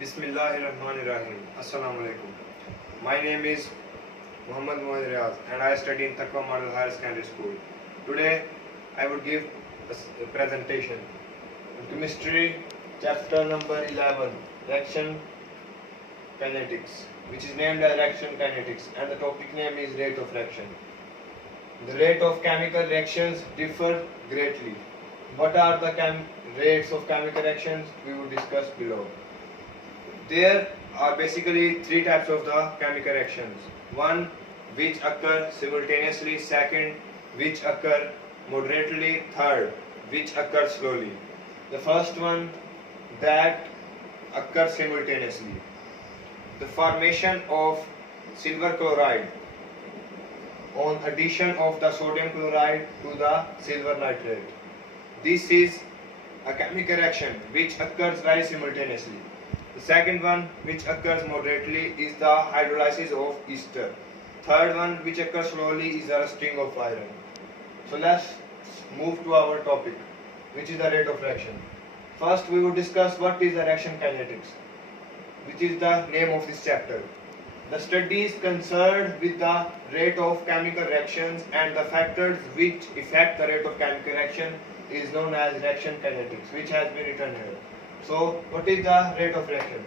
Bismillahirrahmanirrahim. Assalamu alaikum. My name is Muhammad Mohammad Riaz and I study in Taqwa Model Higher Secondary School. Today I would give a presentation on chemistry chapter number 11, reaction kinetics, which is named as reaction kinetics, and the topic name is rate of reaction. The rate of chemical reactions differ greatly. What are the rates of chemical reactions? We will discuss below. There are basically three types of the chemical reactions. One, which occur simultaneously. Second, which occur moderately. Third, which occur slowly. The first one, that occurs simultaneously. The formation of silver chloride on addition of the sodium chloride to the silver nitrate. This is a chemical reaction which occurs very simultaneously. The second one, which occurs moderately, is the hydrolysis of ester. Third one, which occurs slowly, is the rusting of iron. So let's move to our topic, which is the rate of reaction. First, we will discuss what is the reaction kinetics, which is the name of this chapter. The studies concerned with the rate of chemical reactions and the factors which affect the rate of chemical reaction is known as reaction kinetics, which has been written here. So, what is the rate of reaction?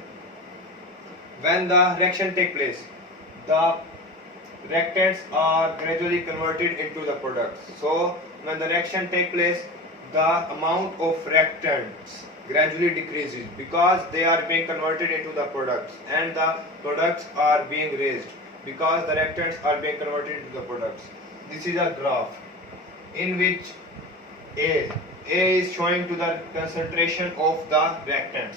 When the reaction takes place, the reactants are gradually converted into the products. So, when the reaction takes place, the amount of reactants gradually decreases because they are being converted into the products, and the products are being raised because the reactants are being converted into the products. This is a graph in which A is showing to the concentration of the reactants.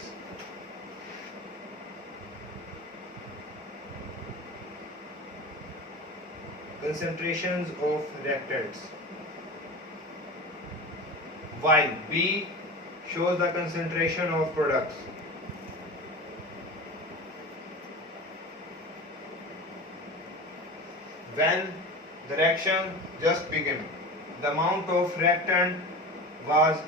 Concentrations of reactants. While B shows the concentration of products. When the reaction just began, the amount of reactant was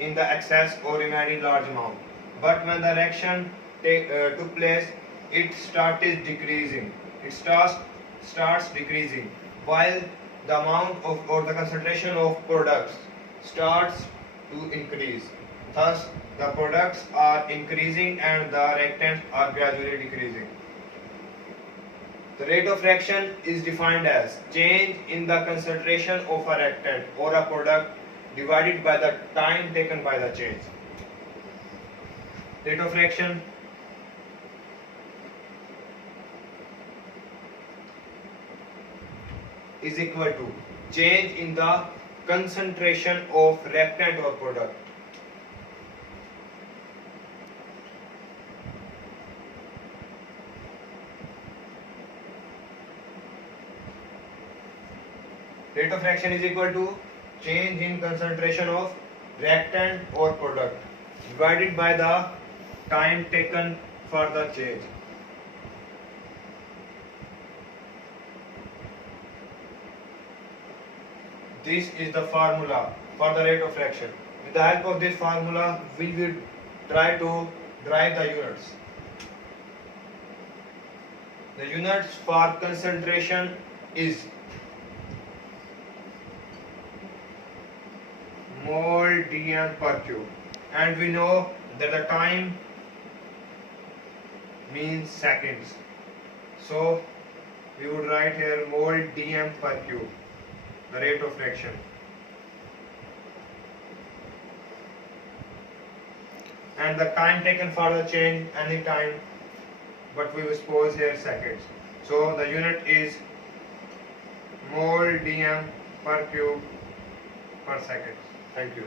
in the excess or in very large amount. But when the reaction took place, it started decreasing. It starts decreasing, while the amount of or the concentration of products starts to increase. Thus, the products are increasing and the reactants are gradually decreasing. The rate of reaction is defined as change in the concentration of a reactant or a product divided by the time taken by the change. Rate of reaction is equal to change in the concentration of reactant or product. Rate of reaction is equal to change in concentration of reactant or product divided by the time taken for the change. This is the formula for the rate of reaction. With the help of this formula, we will try to derive the units. The units for concentration is mole dm per cube, and we know that the time means seconds. So we would write here mole dm per cube, the rate of reaction. And the time taken for the change, any time, but we will suppose here seconds. So the unit is mole dm per cube per second. Thank you.